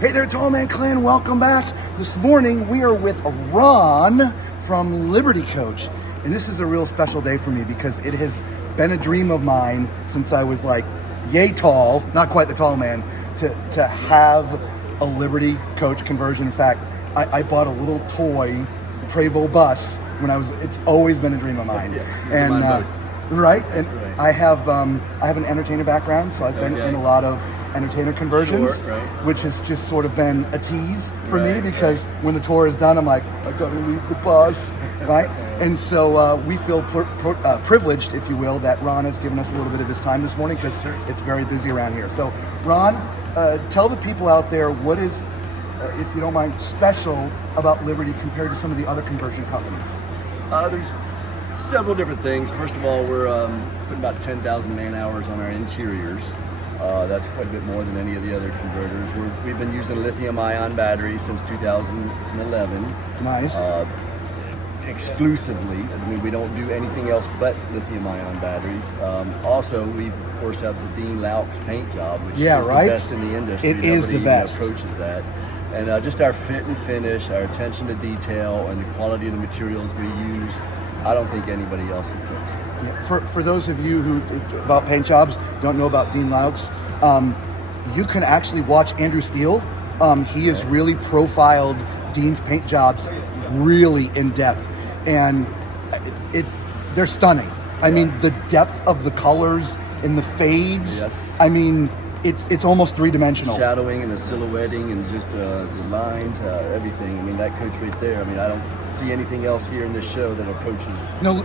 Hey there, Tall Man Clan, welcome back. This morning we are with Ron from Liberty Coach. And this is a real special day for me because it has been a dream of mine since I was like yay tall, not quite the tall man, to have a Liberty Coach conversion. In fact, I bought a little toy Prevost bus when it's always been a dream of mine. Right? And I have an entertainer background, so I've been in a lot of entertainer conversions, which has just sort of been a tease for me because when the tour is done, I'm like, I gotta leave the bus, right? And so we feel privileged, if you will, that Ron has given us a little bit of his time this morning because it's very busy around here. So Ron, tell the people out there what is, if you don't mind, special about Liberty compared to some of the other conversion companies. There's several different things. First of all, we're putting about 10,000 man hours on our interiors. That's quite a bit more than any of the other converters. We've been using lithium-ion batteries since 2011. Nice. Exclusively. I mean, we don't do anything else but lithium-ion batteries. Also, we've of course have the loucks paint job, which is the best in the industry. It is the best. Approaches that. And just our fit and finish, our attention to detail, and the quality of the materials we use, I don't think anybody else is close. Yeah, for those of you who, about paint jobs, don't know about Dean Loucks, you can actually watch Andrew Steele. He has really profiled Dean's paint jobs really in depth, and they're stunning. I mean, the depth of the colors and the fades, I mean, it's almost three-dimensional. The shadowing and the silhouetting and just the lines, everything. I mean, that coach right there, I mean, I don't see anything else here in this show that approaches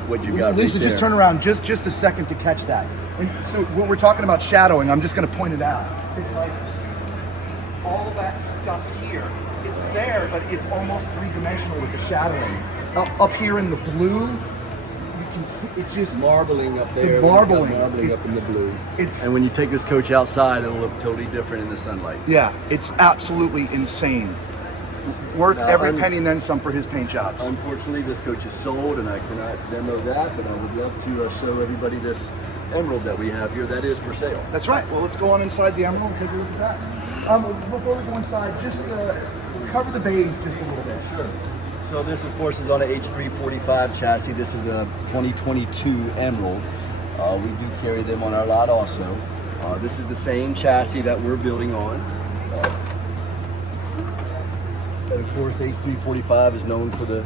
what you got. Lisa, right there. just turn around just a second to catch that. And so when we're talking about shadowing, I'm just going to point it out. It's like all that stuff here. It's there, but it's almost three-dimensional with the shadowing. Up here in the blue, you can see it's just marbling up there. The marbling up in the blue. And when you take this coach outside, it'll look totally different in the sunlight. Yeah, it's absolutely insane. Worth every penny and then some for his paint jobs. Unfortunately, this coach is sold, and I cannot demo that, but I would love to show everybody this emerald that we have here. That is for sale. That's right. Well, let's go on inside the emerald and take a look at that. Before we go inside, just cover the bays just a little bit. Sure. So this, of course, is on an H345 chassis. This is a 2022 Emerald. We do carry them on our lot also. This is the same chassis that we're building on. And of course, the H345 is known for the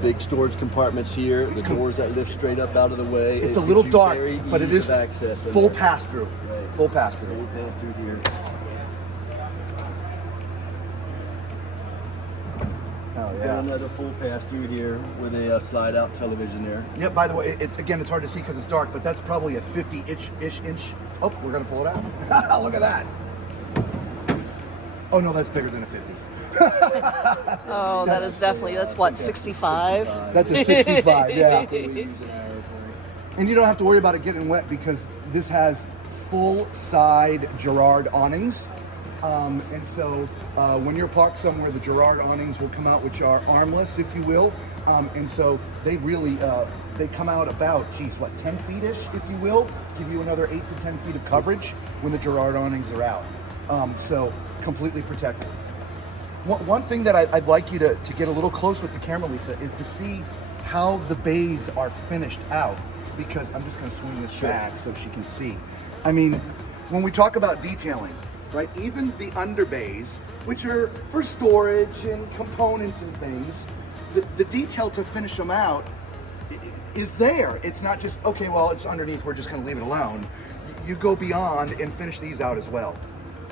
big storage compartments here, the doors that lift straight up out of the way. It's a little dark, but it is access full pass-through. Right. Full pass-through. Full pass-through here. Oh, yeah. Got another full pass-through here with a slide-out television there. Yeah, by the way, it's hard to see because it's dark, but that's probably a 50-ish inch. Oh, we're going to pull it out. Look at that. Oh, no, that's bigger than a 50. Oh, that is definitely, that's what, 65? That's a 65, yeah. And you don't have to worry about it getting wet because this has full side Girard awnings. And so when you're parked somewhere, the Girard awnings will come out, which are armless, if you will. And so they really, they come out about, 10 feet-ish, if you will. Give you another 8 to 10 feet of coverage when the Girard awnings are out. So completely protected. One thing that I'd like you to get a little close with the camera, Lisa, is to see how the bays are finished out, because I'm just going to swing this back so she can see. I mean, when we talk about detailing, right, even the under bays, which are for storage and components and things, the detail to finish them out is there. It's not just, okay, well, it's underneath, we're just going to leave it alone. You go beyond and finish these out as well.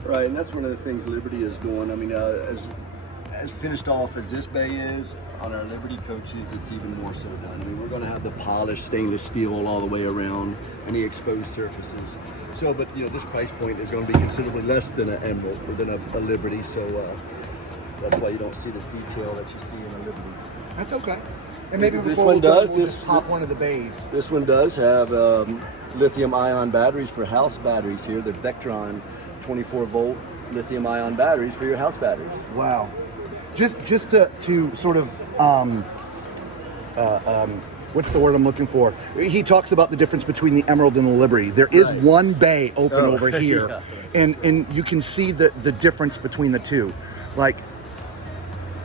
Right, and that's one of the things Liberty is doing. I mean, as finished off as this bay is, on our Liberty coaches, it's even more so done. I mean, we're going to have the polished stainless steel all the way around, any exposed surfaces. So, but you know, this price point is going to be considerably less than an Emerald or than a Liberty. So that's why you don't see the detail that you see in a Liberty. That's okay. And maybe this one does. We'll just pop one of the bays. This one does have lithium-ion batteries for house batteries here. The Vectron 24-volt lithium-ion batteries for your house batteries. Wow. Just to sort of what's the word I'm looking for? He talks about the difference between the Emerald and the Liberty. There is one bay open over here, yeah. and you can see the difference between the two. Like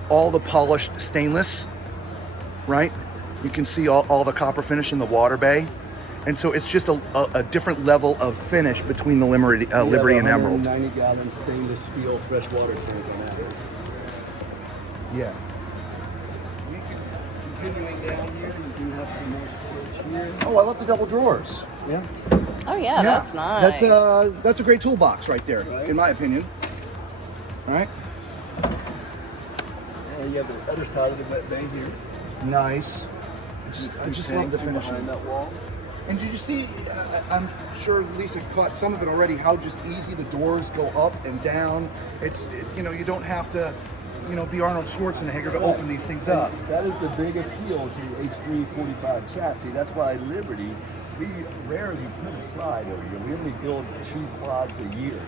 all the polished stainless, right? You can see all the copper finish in the water bay. And so it's just a different level of finish between the Liberty and Emerald. 90-gallon stainless steel freshwater tank on that. Yeah. Continuing down here, you do have some more storage here. Oh, I love the double drawers. Yeah. Oh yeah, that's nice. That's a great toolbox right there, in my opinion. All right. And you have the other side of the wet bay here. Nice. I just love the finishing. Behind that wall. And did you see, I'm sure Lisa caught some of it already, how just easy the doors go up and down. You know, you don't have to, you know, be Arnold Schwarzenegger to open these things up. That is the big appeal to the H345 chassis. That's why Liberty, we rarely put a slide over here. We only build 2 quads a year.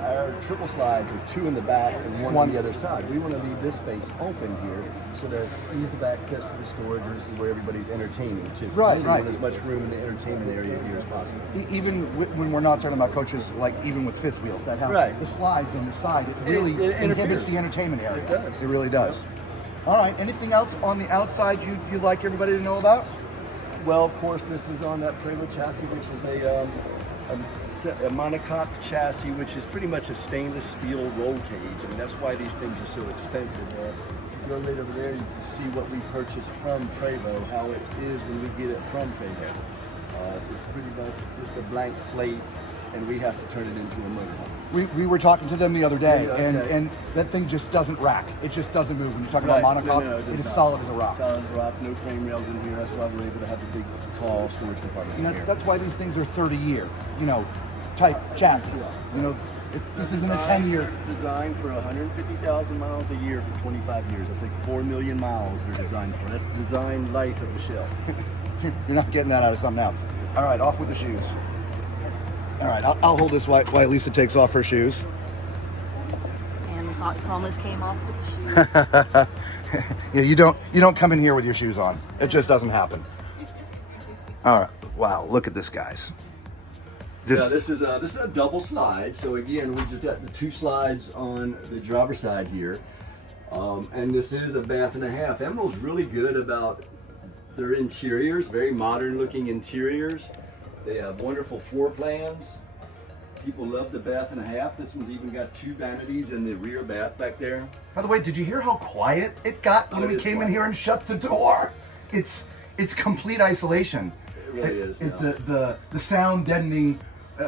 Our triple slides are 2 in the back and 1 on the other side. We want to leave this space open here so that ease of access to the storage. This is where everybody's entertaining too. Right, so right. We want as much room in the entertainment area here as possible. Even when we're not talking about coaches, like even with fifth wheels, that have the slides on the side, it really inhibits the entertainment area. It does. It really does. All right. Anything else on the outside you'd like everybody to know about? Well, of course, this is on that Prevost chassis, which is a monocoque chassis, which is pretty much a stainless steel roll cage. I mean, that's why these things are so expensive. If you go right over there, you can see what we purchased from Prevost, how it is when we get it from Prevost. It's pretty much just a blank slate, and we have to turn it into a motorcoach. We were talking to them the other day, Yeah, okay. and that thing just doesn't rack. It just doesn't move. When you're talking about monocoque, it is solid as a rock. Solid as a rock, no frame rails in here. That's why we're able to have the big, tall storage compartments And in here. that's why these things are 30-year, you know, type chassis. You know, this isn't a 10-year. Designed for 150,000 miles a year for 25 years. That's like 4 million miles they're designed for. That's the design life of the shell. You're not getting that out of something else. All right, off with the shoes. All right, I'll hold this while Lisa takes off her shoes. And the socks almost came off with the shoes. Yeah, you don't come in here with your shoes on. It just doesn't happen. All right, wow, look at this, guys. This is a double slide. So again, we just got the 2 slides on the driver's side here, and this is a bath and a half. Emerald's really good about their interiors, very modern looking interiors. They have wonderful floor plans. People love the bath and a half. This one's even got 2 vanities in the rear bath back there. By the way, did you hear how quiet it got when we came in here and shut the door? It's complete isolation. It really is. The sound deadening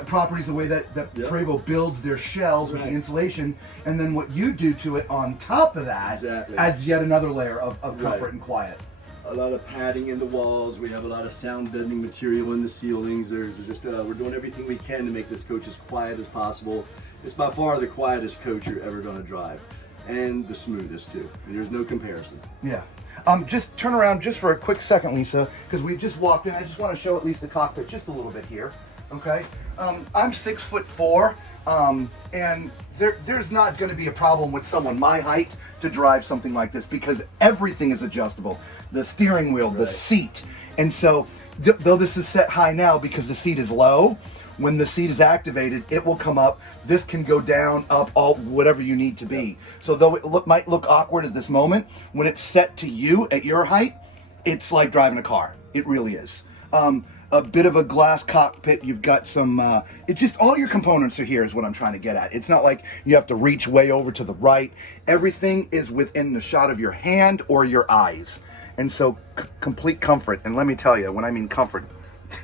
properties, the way that Prevost builds their shells with the insulation, and then what you do to it on top of that adds yet another layer of comfort and quiet. A lot of padding in the walls. We have a lot of sound deadening material in the ceilings. There's just we're doing everything we can to make this coach as quiet as possible. It's by far the quietest coach you're ever going to drive, and the smoothest too. There's no comparison. Yeah. Just turn around just for a quick second, Lisa, because we just walked in. I just want to show at least the cockpit just a little bit here. Okay. I'm 6'4", and there's not going to be a problem with someone my height to drive something like this because everything is adjustable. The steering wheel, the seat. And so, though this is set high now because the seat is low, when the seat is activated, it will come up. This can go down, up, all whatever you need to be. So though it might look awkward at this moment, when it's set to you at your height, it's like driving a car. It really is. A bit of a glass cockpit. You've got some, it's just all your components are here is what I'm trying to get at. It's not like you have to reach way over to the right. Everything is within the shot of your hand or your eyes. And so complete comfort. And let me tell you, when I mean comfort,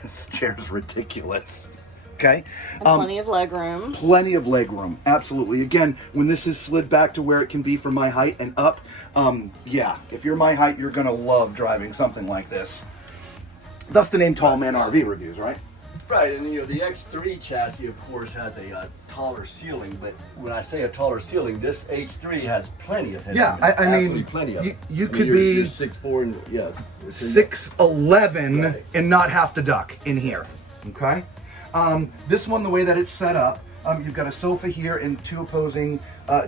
this chair is ridiculous. Okay? And plenty of leg room. Plenty of leg room, absolutely. Again, when this is slid back to where it can be for my height and up, yeah, if you're my height, you're gonna love driving something like this. Thus the name Tall Man RV Reviews, right? Right, and you know, the X3 chassis, of course, has a taller ceiling, but when I say a taller ceiling, this H3 has plenty of headroom. Yeah, I mean, plenty of you could be 6'4", and yes, 6'11", and not have to duck in here, okay? This one, the way that it's set up, you've got a sofa here and 2 opposing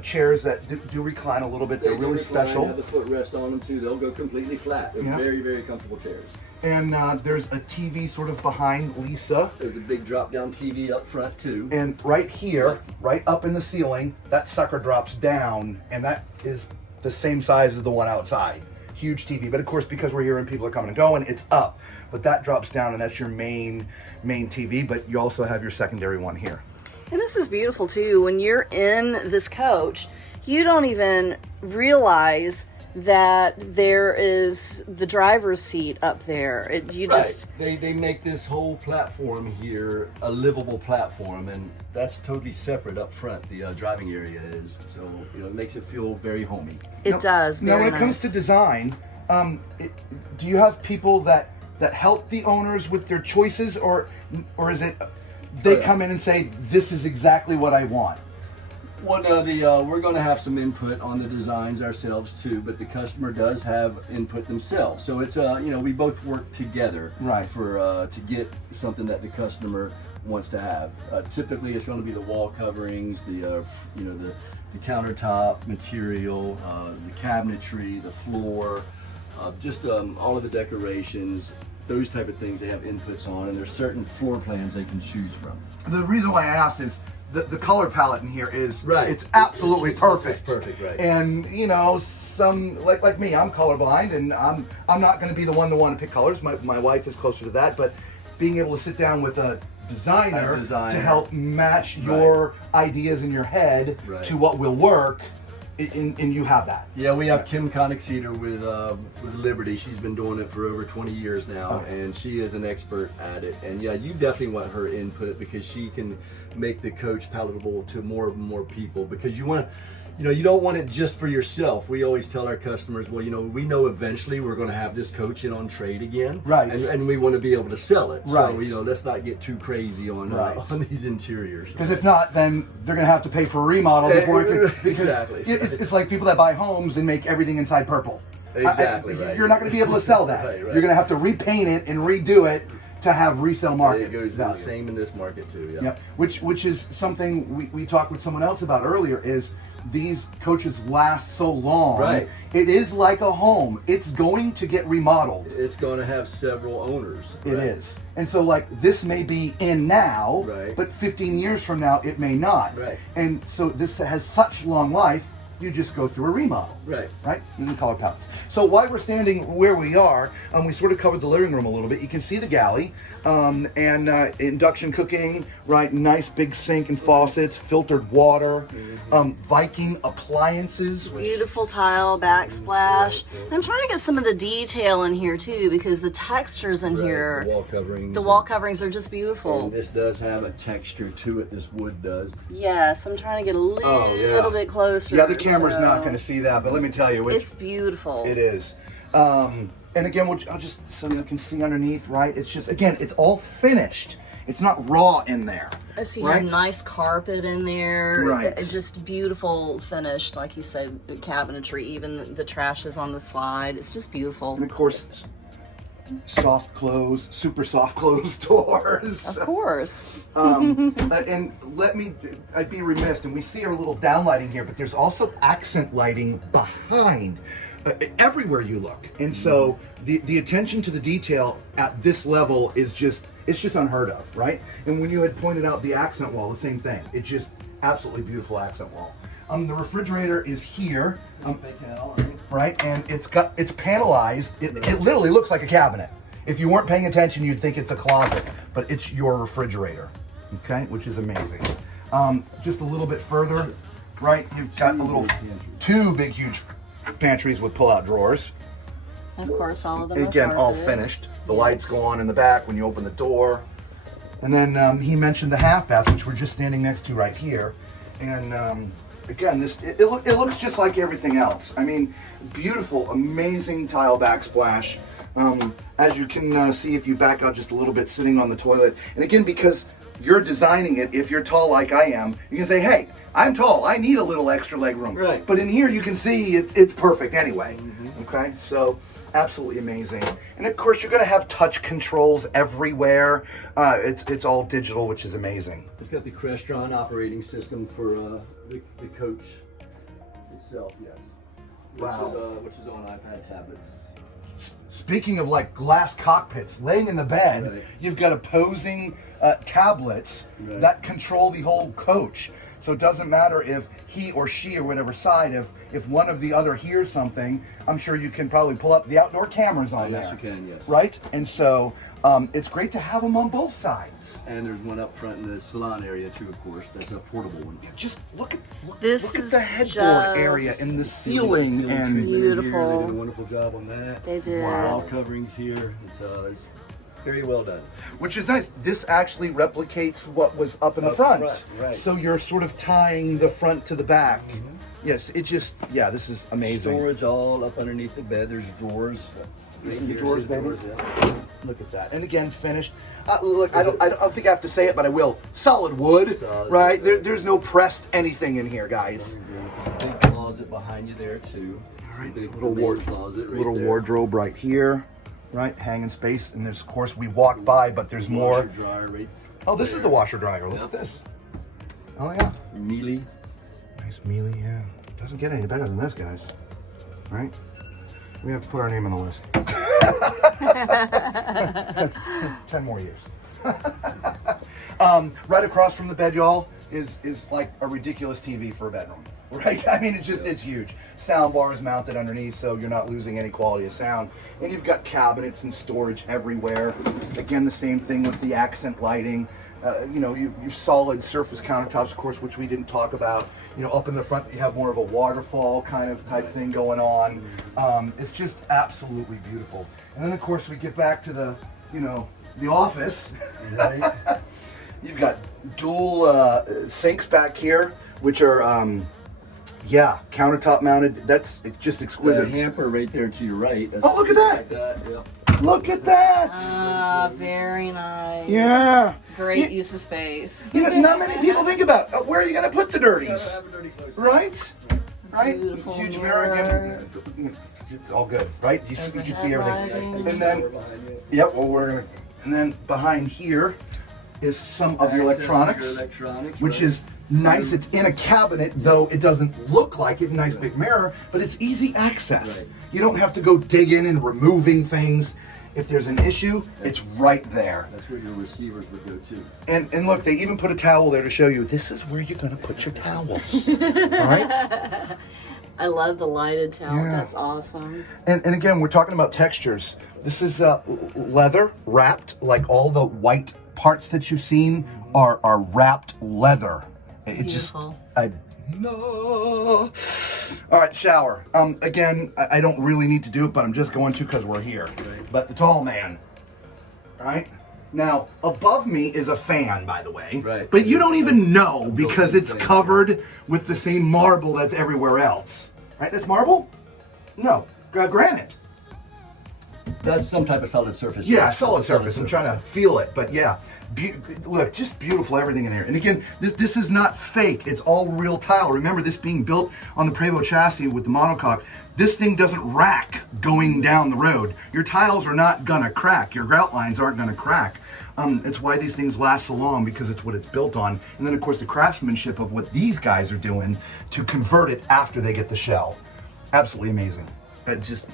chairs that do recline a little bit. They're really special. They have the footrest on them too. They'll go completely flat. They're very, very comfortable chairs. And there's a TV sort of behind Lisa. There's a big drop-down TV up front too. And right here, right up in the ceiling, that sucker drops down, and that is the same size as the one outside. Huge TV, but of course, because we're here and people are coming and going, it's up. But that drops down, and that's your main TV, but you also have your secondary one here. And this is beautiful too. When you're in this coach, you don't even realize that there is the driver's seat up there. They make this whole platform here a livable platform, and that's totally separate up front. The driving area is, so it makes it feel very homey. It does. Now, when it nice. comes to design, do you have people that help the owners with their choices, or is it they come in and say, "This is exactly what I want"? Well, no, we're going to have some input on the designs ourselves too, but the customer does have input themselves. So it's we both work together, right, for to get something that the customer wants to have. Typically, it's going to be the wall coverings, the countertop material, the cabinetry, the floor, just all of the decorations. Those type of things they have inputs on, and there's certain floor plans they can choose from. The reason why I asked is the color palette in here is right. It's absolutely perfect. It's perfect, right? And some like me, I'm colorblind, and I'm not going to be the one to want to pick colors. My wife is closer to that, but being able to sit down with a designer to help match your ideas in your head to what will work. And you have that. Yeah, we have Kim Connick-Cedar with Liberty. She's been doing it for over 20 years now, and she is an expert at it. And yeah, you definitely want her input because she can make the coach palatable to more and more people. Because you want to, you don't want it just for yourself. We always tell our customers, well, we know eventually we're going to have this coach in on trade again, right? And we want to be able to sell it, right? So let's not get too crazy on these interiors. Because if not, then they're going to have to pay for a remodel before it can. Exactly. It's like people that buy homes and make everything inside purple. Exactly. Right. You're not going to be able to sell that. Right. You're going to have to repaint it and redo it to have resale market. It goes the same in this market too. Yeah. Yep. Which is something we talked with someone else about earlier. Is these coaches last so long? Right. It is like a home. It's going to get remodeled. It's going to have several owners. It is. And so this may be in now, but 15 years from now it may not. Right. And so this has such long life. You just go through a remodel. Right. And the color palettes. So while we're standing where we are, we sort of covered the living room a little bit. You can see the galley and induction cooking, right? Nice big sink and faucets, filtered water, Viking appliances. Beautiful tile, backsplash. And I'm trying to get some of the detail in here too because the textures in here. The wall coverings are just beautiful. And this does have a texture to it, this wood does. Yes, I'm trying to get a little bit closer. Yeah, the camera's not going to see that, but let me tell you, it's beautiful. It is. And again, I'll just so you can see underneath, right? It's just, again, it's all finished. It's not raw in there. I see you have nice carpet in there. Right. It's just beautiful finished, like you said, cabinetry, even the trash is on the slide. It's just beautiful. And of course, soft close, super soft close doors. Of course. And I'd be remiss, and we see our little downlighting here, but there's also accent lighting behind everywhere you look. And so the attention to the detail at this level is just unheard of, right? And when you had pointed out the accent wall, the same thing. It's just absolutely beautiful accent wall. The refrigerator is here, right? And it's panelized. It literally looks like a cabinet. If you weren't paying attention, you'd think it's a closet, but it's your refrigerator, okay? Which is amazing. Just a little bit further, right? You've got two big, huge pantries with pull-out drawers. And of course, all of them again, all finished. The lights go on in the back when you open the door. And then he mentioned the half bath, which we're just standing next to right here. And again, it looks just like everything else. I mean, beautiful, amazing tile backsplash. As you can see, if you back out just a little bit, sitting on the toilet. And again, because you're designing it, if you're tall like I am, you can say, hey, I'm tall, I need a little extra leg room. Right. But in here, you can see it's perfect anyway. Okay, so absolutely amazing. And of course, you're going to have touch controls everywhere. It's all digital, which is amazing. It's got the Crestron operating system for the coach itself, yes. Wow. Which is on iPad tablets. Speaking of like glass cockpits, laying in the bed, Right. you've got opposing tablets Right. that control the whole coach. So it doesn't matter if he or she or whatever side, if one of the other hears something, I'm sure you can probably pull up the outdoor cameras on there. Yes, you can, yes. Right? And so it's great to have them on both sides. And there's one up front in the salon area too, of course. That's a portable one. Just look at This look at is the headboard just area and the ceiling Ceiling and treatment in here. Beautiful. They did a wonderful job on that. They did. Wall coverings here. It's very well done. which is nice. This actually replicates what was up in the Up front. front, right. So you're sort of tying the front to the back. Yes, it just this is amazing. Storage all up underneath the bed. There's drawers. This is Right the here, drawers, see baby. yeah. Look at that. And again, finished. Look, I don't think I have to say it, but I will. Solid wood, Solid right? wood. There's no pressed anything in here, guys. Big closet behind you there too. All right, Big little main closet right little there. wardrobe right here, right? Hanging space, and there's of course we walk by, but there's more. Washer dryer right Oh, this is the washer dryer. Look Yep. at this. Oh yeah, Mealy. nice mealy. Yeah, doesn't get any better than this, guys. Right? We have to put our name on the list. 10 more years. Right across from the bed, y'all, is like a ridiculous TV for a bedroom. Right? I mean, it's huge. Sound bar is mounted underneath, so you're not losing any quality of sound. And you've got cabinets and storage everywhere. Again, the same thing with the accent lighting. Your solid surface countertops, of course, which we didn't talk about. Up in the front, you have more of a waterfall kind of type thing going on. It's just absolutely beautiful. And then, of course, we get back to the office. Right. You've got dual sinks back here, which are, countertop mounted. It's just There's a exquisite. hamper right there to your right. That's Oh, look at that. like that. Yep. Look at that. Very nice. Yeah. Great Yeah. use of space. Not many people think about where are you going to put the dirties, Have a dirty clothes. right? Right? Beautiful Huge mirror. mirror again. It's all good, right? You can see everything. Overhead And then, yep. Well, and then behind here is some of your electronics, which is nice. It's in a cabinet, though it doesn't look like it. Nice big mirror, but it's easy access. Right. You don't have to go digging and removing things. If there's an issue, it's right there. That's where your receivers would go to. And look, they even put a towel there to show you this is where you're gonna put your towels. All right? I love the lighted towel. Yeah. That's awesome. And again, we're talking about textures. This is leather wrapped, like all the white parts that you've seen are wrapped leather. It just, Beautiful. no. All right, shower. Again, I don't really need to do it, but I'm just going to because we're here. Right. But the tall man, right? Now, above me is a fan, by the way. Right. But you don't even know because it's covered with the same marble that's everywhere else. Right? That's marble? No, granite. That's some type of solid surface. Yeah, yes. solid It's a solid surface. I'm trying to feel it, but yeah. Look, just beautiful everything in here. And again, this is not fake. It's all real tile. Remember, this being built on the Prevost chassis with the monocoque. This thing doesn't rack going down the road. Your tiles are not gonna crack. Your grout lines aren't gonna crack. It's why these things last so long, because it's what it's built on. And then, of course, the craftsmanship of what these guys are doing to convert it after they get the shell. Absolutely amazing. It just,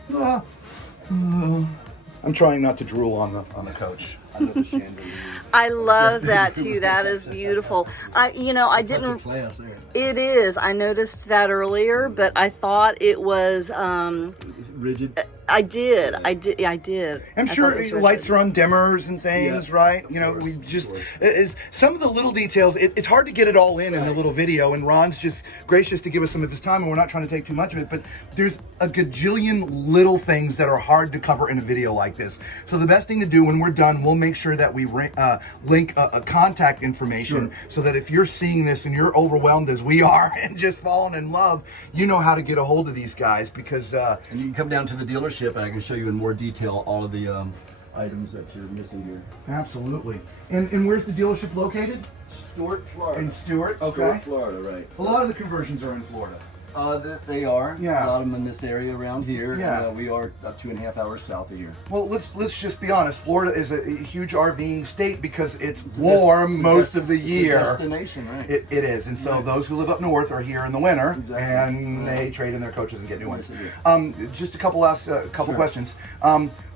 I'm trying not to drool on the coach. I love the chandelier. I love that too. That is beautiful. I That's a didn't. class there. It is. I noticed that earlier, but I thought it was. Rigid. I did. I'm I thought sure it was lights rigid. are on dimmers and things, Yeah, right? of We course, just of course. is some of the little details. It's hard to get it all in a little video, and Ron's just gracious to give us some of his time, and we're not trying to take too much of it. But there's a gajillion little things that are hard to cover in a video like this. So the best thing to do when we're done, we'll make sure that we link a contact information so that if you're seeing this and you're overwhelmed as we are and just falling in love, you know how to get a hold of these guys because. And you can come down to the dealership and I can show you in more detail all of the items that you're missing here. Absolutely. And where's the dealership located? Stuart, Florida. In Stuart, okay. Stuart, Florida, right. A lot of the conversions are in Florida. They are. Yeah. A lot of them in this area around here. Yeah. We are 2.5 hours south of here. Well, let's just be honest. Florida is a huge RVing state because it's It's a warm it's a most of the it's a year. destination, right? It is, and so Right. those who live up north are here in the winter, Exactly. and Right. they trade in their coaches and get new ones. Yes, they Just a couple Sure. questions.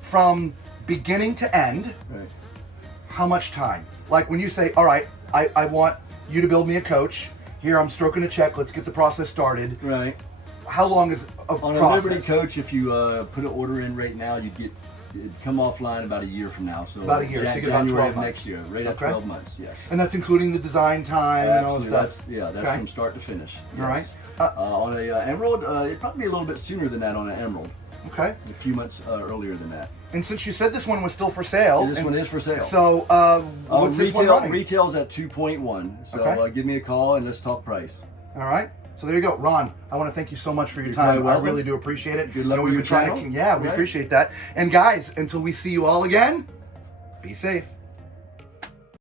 From beginning to end, Right. how much time? Like when you say, "All right, I want you to build me a coach. Here, I'm stroking a check. Let's get the process started." Right. How long is of On process? a Liberty coach, if you put an order in right now, it'd come offline about a year from now. So About a year, so you get about January 12 of months. next year, right at Okay. 12 months. Yes. And that's including the design time and all Absolutely. the stuff. That's Okay. from start to finish. All right. Yes. On a Emerald, it'd probably be a little bit sooner than that on an Emerald. Okay. A few months earlier than that. And since you said this one was still for sale, This one is for sale. So, what's this one running? Retail's at 2.1. So Okay. give me a call and let's talk price. All right. So there you go, Ron. I want to thank you so much for your You're time. quite I welcome. really do appreciate it. Good luck I know with we've your been trying channel. to, yeah, we Right. appreciate that. And guys, until we see you all again, be safe.